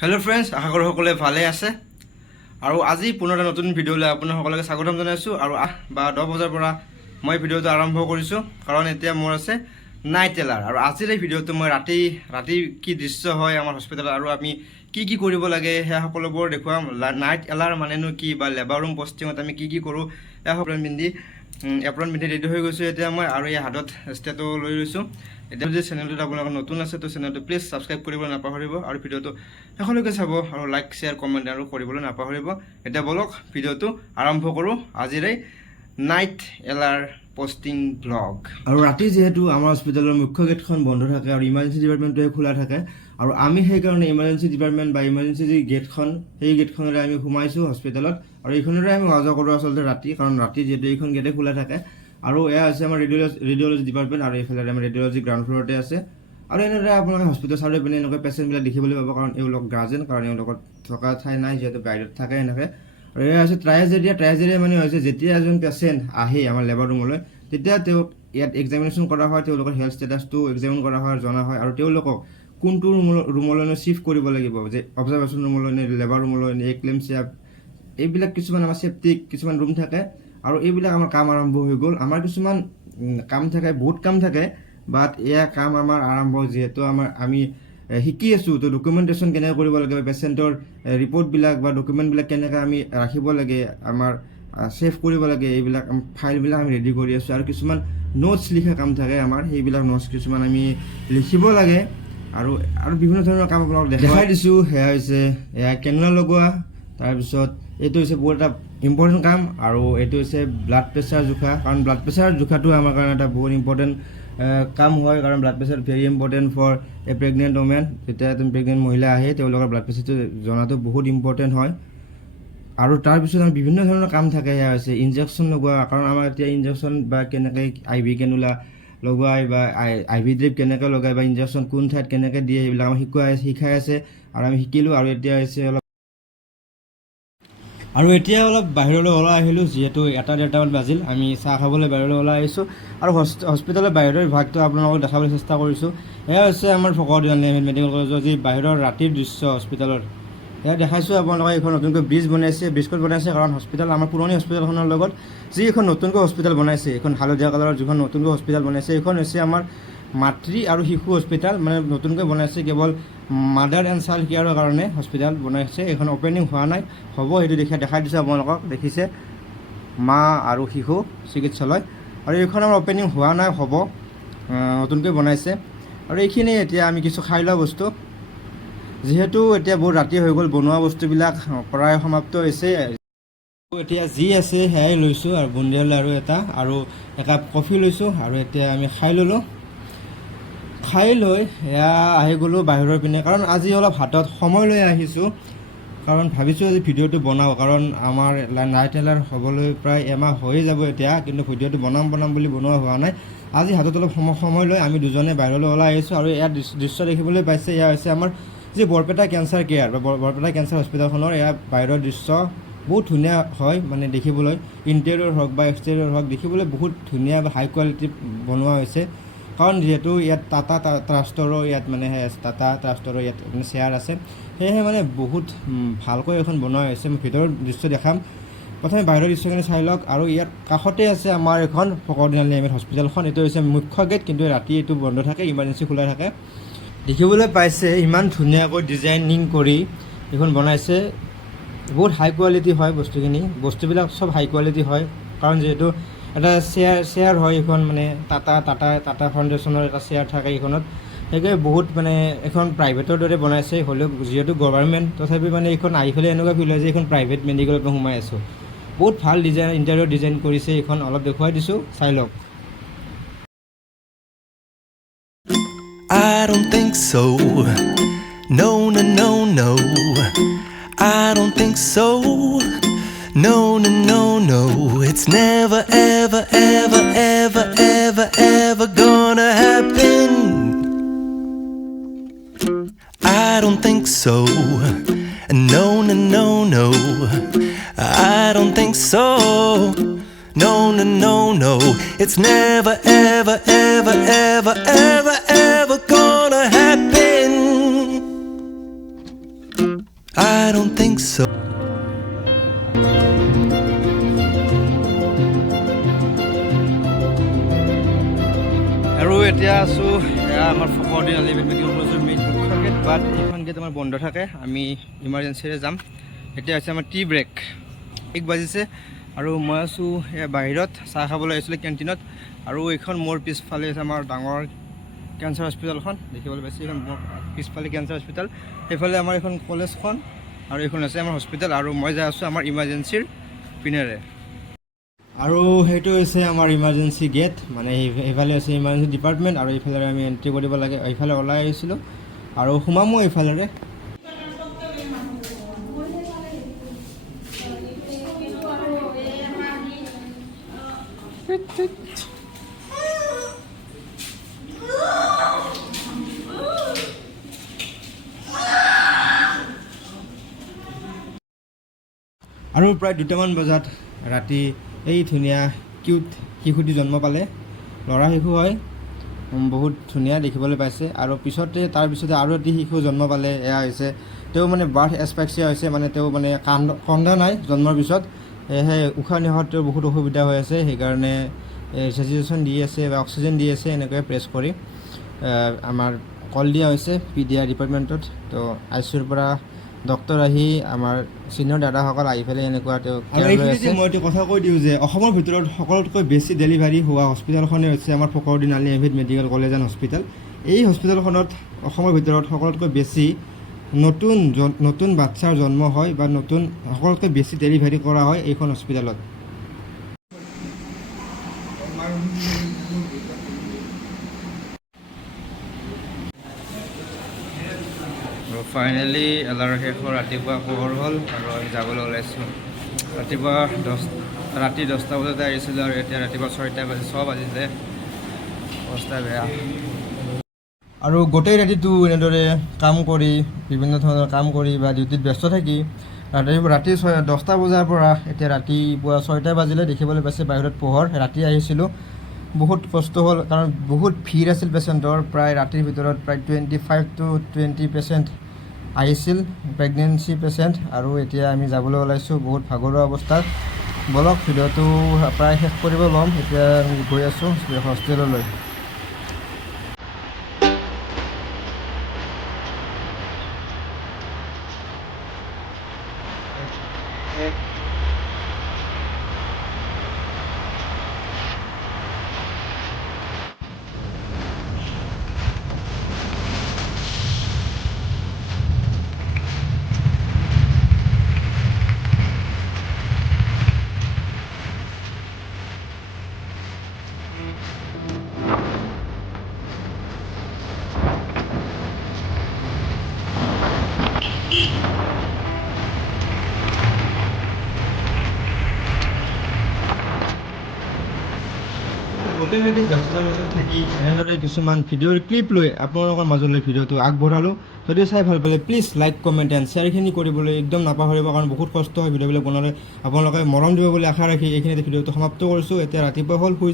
Hello' friends, আশা কৰোঁ সকলোৱে ভালে আছে। আৰু আজি পুনৰ এটা নতুন ভিডিঅ'লৈ আপোনাৰ সকলোকে স্বাগতম জনাইছোঁ। আৰু 10 বজাৰ পৰা মই ভিডিঅ'টো আৰম্ভ কৰিছোঁ, কাৰণ এতিয়া মোৰ আছে নাইট এলাৰ। আৰু আজিৰ এই ভিডিঅ'টো মই ৰাতি কি দৃশ্য হয় আমাৰ হস্পিটেলত আৰু আমি কি কৰিব লাগে সেয়া সকলোবোৰ দেখুৱাম। নাইট এলাৰ মানেনো কি, বা লেবাৰ ৰুম পষ্টিঙত আমি কি কৰোঁ সেয়া এপ্ৰন পিন্ধি ৰেডি হৈ গৈছোঁ এতিয়া মই, আৰু এই হাতত ষ্টেটো লৈ লৈছোঁ। এতিয়া যদি চেনেলটোত আপোনালোকৰ নতুন আছে তো চেনেলটো প্লিজ ছাবস্ক্ৰাইব কৰিবলৈ নাপাহৰিব, আৰু ভিডিঅ'টো শেষলৈকে চাব, আৰু লাইক শ্বেয়াৰ কমেণ্ট আৰু কৰিবলৈ নাপাহৰিব। এতিয়া বলক ভিডিঅ'টো আৰম্ভ কৰোঁ, আজিৰ এই নাইট এলাৰ পষ্টিং ব্লগ। আৰু ৰাতি যিহেতু আমাৰ হস্পিটেলৰ মুখ্য গেটখন বন্ধ থাকে আৰু ইমাৰ্জেঞ্চি ডিপাৰ্টমেণ্টটোৱে খোলা থাকে, আৰু আমি সেইকাৰণে ইমাৰ্জেঞ্চি ডিপাৰ্টমেণ্ট বা ইমাৰ্জেঞ্চি যি গেটখন সেই গেটখনেৰে আমি সোমাইছোঁ হস্পিটেলত, আৰু এইখনেৰে আমি অহা যোৱা কৰোঁ আচলতে ৰাতি, কাৰণ ৰাতি যিহেতু এইখন গেটে খোলা থাকে। আৰু এয়া হৈছে আমাৰ ৰেডিঅ'লজি ডিপাৰ্টমেণ্ট, আৰু এইফালে আমাৰ ৰেডিঅ'লজি গ্ৰাউণ্ড ফ্ল'ৰতে আছে। আৰু এনেদৰে আপোনালোকে হস্পিটেল চাৰিও পিনে এনেকুৱা পেচেণ্টবিলাক দেখিবলৈ পাব, কাৰণ এওঁলোক গাৰ্জেন, কাৰণ এওঁলোকৰ থকা ঠাই নাই যিহেতু বাহিৰত থাকে এনেকৈ। আৰু এয়া হৈছে ট্ৰায়েজ এৰিয়া মানে হৈছে যেতিয়া এজন পেচেণ্ট আহে আমাৰ লেবাৰ ৰুমলৈ, তেতিয়া তেওঁক ইয়াত এক্সামিনেশ্যন কৰা হয়, তেওঁলোকৰ হেল্থ ষ্টেটাছটো এক্সামিন কৰা হয়, জনা হয়, আৰু তেওঁলোকক কোনটো ৰুমলৈ শ্বিফ্ট কৰিব লাগিব, যে অবজাৰ্ভেশ্যন ৰুমলৈ নে লেবাৰ ৰুমলৈ নে এক্লেমচিয়া, এইবিলাক কিছুমান আমাৰ চেফটিক কিছুমান ৰুম থাকে। আৰু এইবিলাক আমাৰ কাম আৰম্ভ হৈ গ'ল। আমাৰ কিছুমান কাম থাকে, বহুত কাম থাকে, বাট এয়া কাম আমাৰ আৰম্ভ, যিহেতু আমি শিকি আছোঁ। তো ডকুমেণ্টেশ্যন কেনেকৈ কৰিব লাগে, পেচেণ্টৰ ৰিপৰ্টবিলাক বা ডকুমেণ্টবিলাক কেনেকৈ আমি ৰাখিব লাগে, আমাৰ ছেভ কৰিব লাগে, এইবিলাক ফাইলবিলাক আমি ৰেডি কৰি আছোঁ। আৰু কিছুমান নোটছ লিখা কাম থাকে আমাৰ, সেইবিলাক নোটছ কিছুমান আমি লিখিব লাগে, আৰু বিভিন্ন ধৰণৰ কাম আপোনালোকক দেখাই দিছোঁ। সেয়া হৈছে এয়া কেনুলা লগোৱা, তাৰপিছত এইটো হৈছে বহুত এটা ইম্পৰ্টেণ্ট কাম, আৰু এইটো হৈছে ব্লাড প্ৰেছাৰ জোখা, কাৰণ ব্লাড প্ৰেছাৰ জোখাটো আমাৰ কাৰণে এটা বহুত ইম্পৰ্টেণ্ট কাম হয়, কাৰণ blood pressure very important for a pregnant women. যেতিয়া এজন প্ৰেগনেণ্ট মহিলা আহে তেওঁলোকৰ ব্লাড প্ৰেছাৰটো জনাটো বহুত ইম্পৰ্টেণ্ট হয়। আৰু তাৰপিছত আমাৰ বিভিন্ন ধৰণৰ কাম থাকে। সেয়া হৈছে ইনজেকশ্যন লগোৱা, কাৰণ আমাৰ এতিয়া ইনজেকশ্যন বা কেনেকৈ IV কেনুলা লগাই, বা IV ড্ৰিপ কেনেকৈ লগাই, বা ইনজেকশ্যন কোন ঠাইত কেনেকৈ দিয়ে, সেইবিলাক আমাক শিকাই আছে, আৰু আমি শিকিলোঁ। আৰু এতিয়া হৈছে এতিয়া অলপ বাহিৰলৈ ওলাই আহিলোঁ, যিহেতু 1-1:30মান বাজিল। আমি চাহ খাবলৈ বাহিৰলৈ ওলাই আহিছোঁ, আৰু হস্পিটেলৰ বাহিৰৰ ভাগটো আপোনালোকক দেখাবলৈ চেষ্টা কৰিছোঁ। এয়া হৈছে আমাৰ ফকৰুদ্দিন আলি আহমেদ মেডিকেল কলেজৰ যি বাহিৰৰ ৰাতিৰ দৃশ্য হস্পিটেলৰ। এয়া দেখাইছোঁ আপোনালোকে। এইখন নতুনকৈ ব্ৰিজ বনাইছে, কাৰণ হস্পিটেল আমাৰ পুৰণি হস্পিটেলখনৰ লগত যি এখন নতুনকৈ হস্পিটেল বনাইছে, এইখন হালধীয়া কালাৰৰ যিখন নতুনকৈ হস্পিটেল বনাইছে, এইখন হৈছে আমাৰ মাতৃ আৰু শিশু হস্পিটেল, মানে নতুনকৈ বনাইছে, কেৱল মাদাৰ এণ্ড চাইল্ড কেয়াৰৰ কাৰণে হস্পিটেল বনাইছে। এইখন অপেনিং হোৱা নাই, হ'ব, সেইটো দেখাই দিছোঁ আপোনালোকক। দেখিছে, মা আৰু শিশু চিকিৎসালয়, আৰু এইখন আমাৰ অপেনিং হোৱা নাই, হ'ব, নতুনকৈ বনাইছে। আৰু এইখিনি এতিয়া আমি কিছু খাই লোৱা বস্তু, যিহেতু এতিয়া বহুত ৰাতি হৈ গ'ল, বনোৱা বস্তুবিলাক প্ৰায় সমাপ্ত হৈছে। এতিয়া যি আছে সেয়াই লৈছোঁ, আৰু বুন্দিয়া লাড়ু এটা আৰু একাপ কফি লৈছোঁ, আৰু এতিয়া আমি খাই ল'লোঁ। খাই লৈ এয়া আহি গ'লোঁ বাহিৰৰ পিনে, কাৰণ আজি অলপ হাতত সময় লৈ আহিছোঁ, কাৰণ ভাবিছোঁ আজি ভিডিঅ'টো বনাওঁ, কাৰণ আমাৰ নাইট এলাৰ হ'বলৈ প্ৰায় এমাহ হৈয়ে যাব এতিয়া, কিন্তু ভিডিঅ'টো বনাম বুলি বনোৱা হোৱা নাই। আজি হাতত অলপ সময় লৈ আমি দুজনে বাহিৰলৈ ওলাই আহিছোঁ, আৰু ইয়াৰ দৃশ্য দেখিবলৈ পাইছে। এয়া হৈছে আমাৰ যি বৰপেটা কেঞ্চাৰ কেয়াৰ বা বৰপেটা কেঞ্চাৰ হস্পিটেলখনৰ এয়া বাহিৰৰ দৃশ্য। বহুত ধুনীয়া হয়, মানে দেখিবলৈ, ইণ্টেৰিয়ৰ হওক বা এক্সটেৰিয়ৰ হওক, দেখিবলৈ বহুত ধুনীয়া বা হাই কোৱালিটি বনোৱা হৈছে। কাৰণ যিহেতু ইয়াত টাটা ট্ৰাষ্টৰো ইয়াত মানে শ্বেয়াৰ আছে, সেয়েহে মানে বহুত ভালকৈ এখন বনোৱা হৈছে। মই ভিতৰৰ দৃশ্য দেখাম, প্ৰথমে বাহিৰৰ দৃশ্যখিনি চাই লওক। আৰু ইয়াত কাষতে আছে আমাৰ এখন ফকৰুদ্দিন আলি আহমেদ হস্পিটেলখন। এইটো হৈছে মুখ্য গেট, কিন্তু ৰাতি এইটো বন্ধ থাকে, ইমাৰ্জেঞ্চি খোলা থাকে। দেখিবলৈ পাইছে ইমান ধুনীয়াকৈ ডিজাইনিং কৰি এইখন বনাইছে, বহুত হাই কোৱালিটি হয় বস্তুবিলাক চব হাই কোৱালিটি হয়, কাৰণ যিহেতু এটা শ্বেয়াৰ হয়, এইখন মানে টাটা ফাউণ্ডেশ্যনৰ এটা শ্বেয়াৰ থাকে এইখনত, সেইকাৰণে বহুত মানে এখন প্ৰাইভেটৰ দৰে বনাইছে। হ'লেও যিহেতু গভৰ্ণমেণ্ট, তথাপি মানে এইখন আহি পেলাই এনেকুৱা ফিল হয় যে এইখন প্ৰাইভেট মেডিকেলত মই সোমাই আছোঁ। বহুত ভাল ইণ্টেৰিয়ৰ ডিজাইন কৰিছে এইখন, অলপ দেখুৱাই দিছোঁ, চাই লওক। I don't think so. No, no, no, no. I don't think so. No, no, no, no. It's never, ever, ever, ever, ever, ever gonna happen. I don't think so. No, no, no, no. I don't think so. No, no, no, no. It's never, ever, ever, ever, ever, ever gonna happen. I don't think so. আৰু এতিয়া আছোঁ এয়া আমাৰ ফকৰদিন আলিবেদ medical কলেজৰ main মুখ্য gate, বাট এইখন gate আমাৰ বন্ধ থাকে, আমি ইমাৰ্জেঞ্চিৰে যাম। এতিয়া হৈছে আমাৰ টি ব্ৰেক, 1 বাজিছে আৰু মই আছোঁ এয়া বাহিৰত চাহ খাবলৈ আহিছিলোঁ কেণ্টিনত। আৰু এইখন মোৰ পিছফালে আছে আমাৰ ডাঙৰ কেঞ্চাৰ হস্পিটেলখন, দেখিবলৈ পাইছে এইখন মোৰ পিছফালে কেঞ্চাৰ হস্পিটেল, সেইফালে আমাৰ এইখন কলেজখন আৰু এইখন আছে আমাৰ হস্পিটেল। আৰু মই যাই আছোঁ আমাৰ ইমাৰ্জেঞ্চিৰ পিনেৰে। আৰু সেইটো হৈছে আমাৰ ইমাৰ্জেঞ্চি গেট, মানে সেইফালে আছে ইমাৰ্জেঞ্চি ডিপাৰ্টমেণ্ট আৰু এইফালে আমি এণ্ট্ৰি কৰিব লাগে। এইফালে ওলাই আহিছিলোঁ আৰু সোমামো এইফালেৰে। আৰু প্ৰায় 2টামান বজাত ৰাতি এই ধুনীয়া কিউট শিশুটি জন্ম পালে, ল'ৰা শিশু হয়, বহুত ধুনীয়া দেখিবলৈ পাইছে। আৰু তাৰপিছতে আৰু এটি শিশু জন্ম পালে, এয়া হৈছে তেওঁ মানে বাৰ্থ এছপেক্সিয়া হৈছে, মানে তেওঁ মানে কন্দা নাই জন্মৰ পিছত, সেয়েহে উশাহ নিশাহত তেওঁৰ বহুত অসুবিধা হৈ আছে, সেইকাৰণে ৰেচিটেশ্যন দি আছে বা অক্সিজেন দি আছে এনেকৈ প্ৰেছ কৰি আমাৰ কল দিয়া হৈছে PDR ডিপাৰ্টমেণ্টত। তো ICUৰ পৰা ডক্টৰ আহি আমাৰ ছিনিয়ৰ দাদাসকল আহি পেলাই এনেকুৱা তেওঁ কেয়াৰ লৈ আছে। মই এইটো কথা কৈ দিওঁ যে অসমৰ ভিতৰত সকলোতকৈ বেছি ডেলিভাৰী হোৱা হস্পিটেলখনেই হৈছে আমাৰ ফকৰদিন আলিবেদ মেডিকেল কলেজ এণ্ড হস্পিটেল। এই হস্পিটেলখনত অসমৰ ভিতৰত সকলোতকৈ বেছি নতুন বাচ্চাৰ জন্ম হয় বা সকলোতকৈ বেছি ডেলিভাৰী কৰা হয় এইখন হস্পিটেলত। আৰু ফাইনেলি এলাৰ শেষ হ'ল, ৰাতিপুৱা পোহৰ হ'ল আৰু আমি যাবলৈ ওলাইছোঁ। ৰাতি 10টা বজাতে আহিছিলোঁ আৰু এতিয়া ৰাতিপুৱা 6 বাজিছে, অৱস্থা বেয়া। আৰু গোটেই ৰাতিটো এনেদৰে কাম কৰি বিভিন্ন ধৰণৰ কাম কৰি বা ডিউটিত ব্যস্ত থাকি ৰাতি 10টা বজাৰ পৰা এতিয়া ৰাতিপুৱা 6টা বাজিলে দেখিবলৈ পাইছে বাহিৰত পোহৰ। ৰাতি আহিছিলোঁ, বহুত কষ্ট হ'ল কাৰণ বহুত ভিৰ আছিল পেচেণ্টৰ, প্ৰায় ৰাতিৰ ভিতৰত প্ৰায় 25 to 20 পেচেণ্ট আহিছিল, প্ৰেগনেঞ্চি পেচেণ্ট। আৰু এতিয়া আমি যাবলৈ ওলাইছোঁ বহুত ভাগৰুৱা অৱস্থাত। বলক ভিডিঅ'টো প্ৰায় শেষ কৰিব ল'ম, এতিয়া আমি গৈ আছোঁ হস্পিটেললৈ। গোটেই ৰাতি ব্যস্ততাৰ মাজত থাকি এনেদৰে কিছুমান ভিডিঅ'ৰ ক্লিপ লৈ আপোনালোকৰ মাজলৈ ভিডিঅ'টো আগবঢ়ালোঁ। যদি চাই ভাল পালে প্লিজ লাইক, কমেণ্ট এণ্ড শ্বেয়াৰখিনি কৰিবলৈ একদম নাপাহৰিব, কাৰণ বহুত কষ্ট হয় ভিডিঅ'বিলাক বনালে। আপোনালোকে মৰম দিব বুলি আশা ৰাখি এইখিনিতে ভিডিঅ'টো সমাপ্ত কৰিছোঁ। এতিয়া ৰাতিপুৱা হ'ল, শুই